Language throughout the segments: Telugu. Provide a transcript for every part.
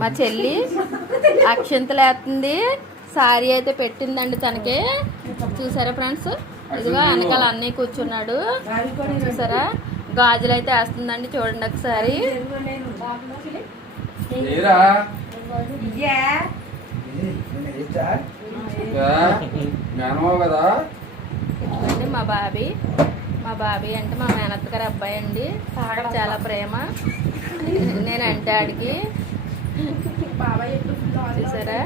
మా చెల్లి అక్షంతలు వేస్తుంది. సారీ అయితే పెట్టిందండి తనకి. చూసారా ఫ్రెండ్స్? ఇదిగో వెనకాల అన్నయ్య కూర్చున్నాడు. చూసారా? గాజులు అయితే వేస్తుందండి చూడండి ఒకసారి. ఏరా? మేనమావు కదా? అండి మా బాబీ. మా బాబీ అంటే మా మేనత్త గారి అబ్బాయి అండి. చాలా ప్రేమ. నేనంటే ఆడికి. చూసారా?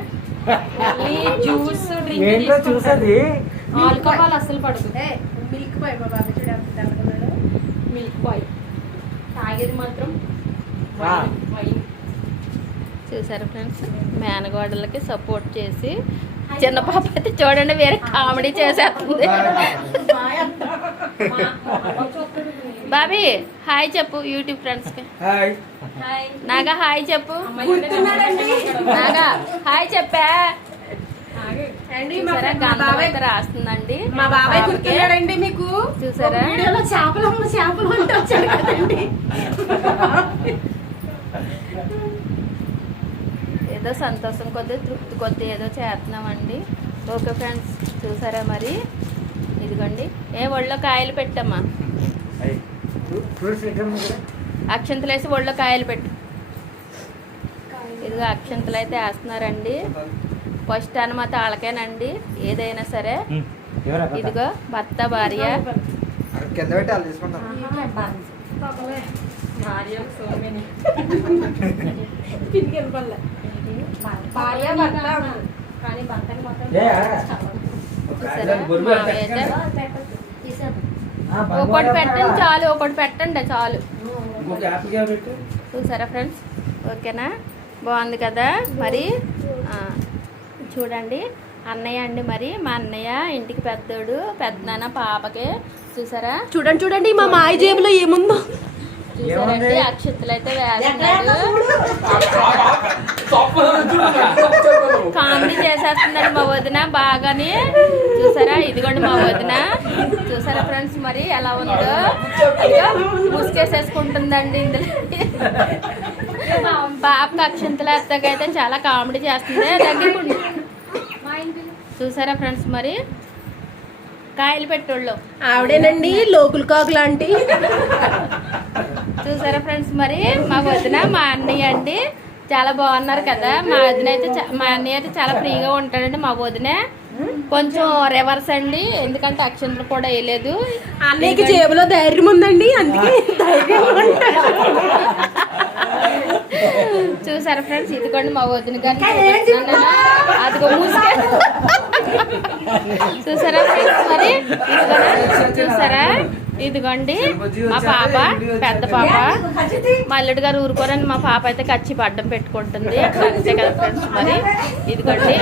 జ్యూస్ ఏంటో చూసది? ఆల్కహాల్ అస్సలు పడదు మిల్క్ బాయ్ మా బాబు మిల్క్ బాయ్. తాగేది మాత్రం. వైన్. చూసారా ఫ్రెండ్స్? మేనగోడలకి సపోర్ట్ చేసి చిన్న పాప అయితే చూడండి వేరే కామెడీ చేసేస్తుంది. బాబీ హాయ్ చెప్పు యూట్యూబ్ ఫ్రెండ్స్కి హాయ్. నాగా హాయ్ చెప్పు. నాగా హాయ్ చెప్పా. రాస్తుందండి. మా బాబాయ్. గుర్తున్నాడండి మీకు? చూసారా? చేపలు చేపలు అంటే వచ్చాడు కదండి. ఏదో సంతోషం కొద్దీ తృప్తి కొద్దీ ఏదో చేస్తున్నామండి. ఓకే ఫ్రెండ్స్ చూసారా మరి? ఇదిగోండి. ఏ ఒళ్ళో కాయలు పెట్టమ్మా? అక్షంతలు వేసి ఒళ్ళో కాయలు పెట్టు. ఇదిగో అక్షంతలు అయితే వేస్తున్నారండి. ఫస్ట్ అనమాట వాళ్ళకేనండి ఏదైనా సరే? ఇదిగో భర్త భార్య. అక్కడ భార్య భర్త కానీ భర్తని ఒకటి పెట్టండి. చాలు ఒకటి పెట్టండి చాలు. చూసారా ఫ్రెండ్స్? ఓకేనా? బాగుంది కదా మరి? ఆ, చూడండి. అన్నయ్య అండి మరి. మా అన్నయ్య ఇంటికి పెద్దోడు పెద్దనాన్న పాపకి. చూసారా? చూడండి చూడండి మా మాయ జేబులో ఏముందో. అక్షంతలు అయితే వేస్తున్నాడు కామెడీ చేసేస్తున్నాడు మా వదిన బాగానే. చూసారా? ఇదిగోండి మా వదిన. చూసారా ఫ్రెండ్స్ మరి ఎలా ఉందో? ఇంకా ముసుకేసేసుకుంటుందండి ఇందులో. పాపకి అక్షంతలు వేస్తాకైతే చాలా కామెడీ చేస్తుంది. చూసారా ఫ్రెండ్స్ మరి? కాయలు పెట్టోళ్ళు. ఆవిడేనండి లోకుల్ కాకు లాంటి. చూసారా ఫ్రెండ్స్ మరి మా వదిన మా అన్నయ్య అండి. చాలా బాగున్నారు కదా. మా వదిన అయితే మా అన్నయ్య అయితే చాలా ఫ్రీగా ఉంటాడండి మా వదిన. కొంచెం రివర్స్ అండి ఎందుకంటే అక్షంతలు కూడా వేయలేదు అన్నయ్యకి జేబులో ధైర్యం ఉందండి అందుకే ధైర్యం చూసారా ఫ్రెండ్స్ ఇదిగోండి మా వదిన గారిని చూపిస్తున్నాను. అదిగో మూసుకే చూసారా మరి? చూసారా? ఇదిగోండి మా పాప పెద్ద పాప. మల్లెడు గారు ఊరుకోరని మా పాప అయితే కచ్చి పడ్డం పెట్టుకుంటుంది. అంతే కదా ఫ్రెండ్స్ మరి. ఇదిగోండి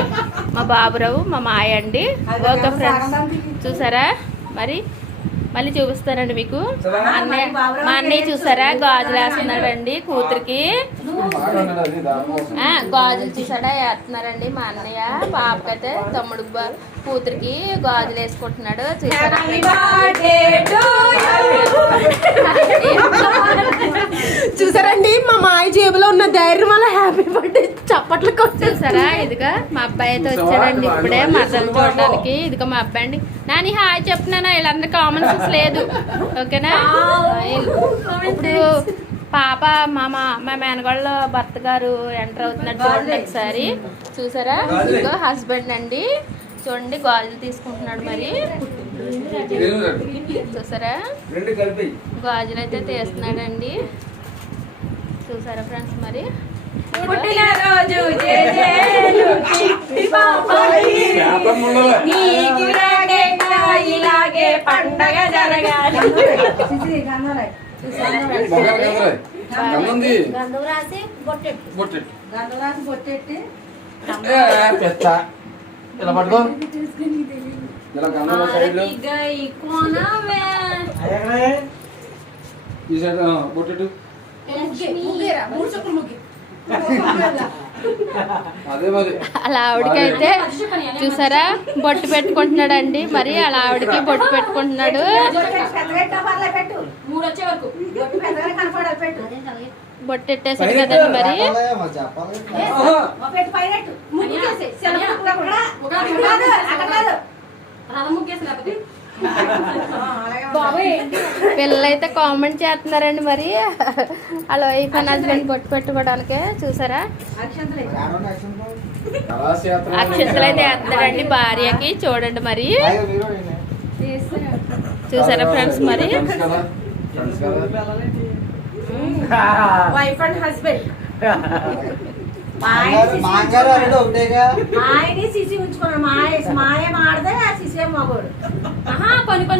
మా బాబురావు మా మాయ అండి. ఓకే ఫ్రెండ్స్ చూసారా? మరి మళ్ళీ చూపిస్తానండి మీకు. మా అన్నయ్య మా అన్నయ్య చూసారా? గాజులు వేస్తున్నాడండి కూతురికి. గాజులు చూసాడా? వేస్తున్నారండి మా అన్నయ్య. పాపకైతే తమ్ముడు కూతురికి గాజులు వేసుకుంటున్నాడు. చూసారా? మాయ జేబులో ఉన్న ధైర్యం వల్ల హ్యాపీ బర్త్డే చప్పట్లు కొట్టు చూసారా? ఇదిగో మా అబ్బాయి అయితే వచ్చాడండి ఇప్పుడే మరదలు చూడడానికి ఇదిగో మా అబ్బాయి అండి నాని హాయ్ చెప్తున్నానా? వీళ్ళందరూ కామన్ సెన్స్ లేదు. ఓకేనా? ఇప్పుడు పాప మా మా మా మేనగాళ్ళ భర్త గారు ఎంటర్ అవుతున్నట్టు చూడండి ఒకసారి. చూసారా? ఇదిగో హస్బెండ్ అండి. చూడండి గాజులు తీసుకుంటున్నాడు మరి. చూసారా? రెండు కలిపి. గాజులు అయితే తీస్తున్నాడండి. చూసారా ఫ్రెండ్స్ మరి? పుట్టినరోజు ఇలాగే పండగ జరగాలి. గంధం రాసి బొట్టెట్టు. బొట్టెట్టు. గంధం రాసి బొట్టెట్టి. ఏ, పెద్ద ఇలా పట్టుకో. ఇలా గంధం సైడ్ గై కోనవే. అయ్యగానే. ఈ సైడ్ ఆ, బొట్టెట్టు. అలా ఆవిడకైతే చూసారా? బొట్టు పెట్టుకుంటున్నాడండి. మరి అలా ఆవిడకి బొట్టు పెట్టుకుంటున్నాడు. బొట్టు పెద్దగా కనపడాలి పెట్టు ఆ బొట్టెట్టేశారు కదండి మరి ముగ్గేసి పిల్లలైతే కామెంట్ చేస్తున్నారండి మరి. వాళ్ళ వైఫ్ అండ్ హస్బెండ్ బొట్టు పెట్టుకోవడానికి చూసారా? అక్షంతలే అయితే వేస్తాడండి భార్యకి. చూడండి మరి. చూసారా ఫ్రెండ్స్ మరి? వైఫ్ అండ్ హస్బెండ్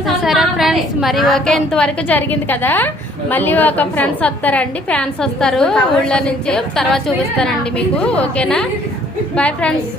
చూసారా ఫ్రెండ్స్ మరి ఓకే ఇంతవరకు జరిగింది కదా. మళ్ళీ ఒక ఫ్రెండ్స్ వస్తారండి ఫ్యాన్స్ వస్తారు. ఊళ్ళో నుంచి తర్వాత చూపిస్తానండి మీకు ఓకేనా? Bye friends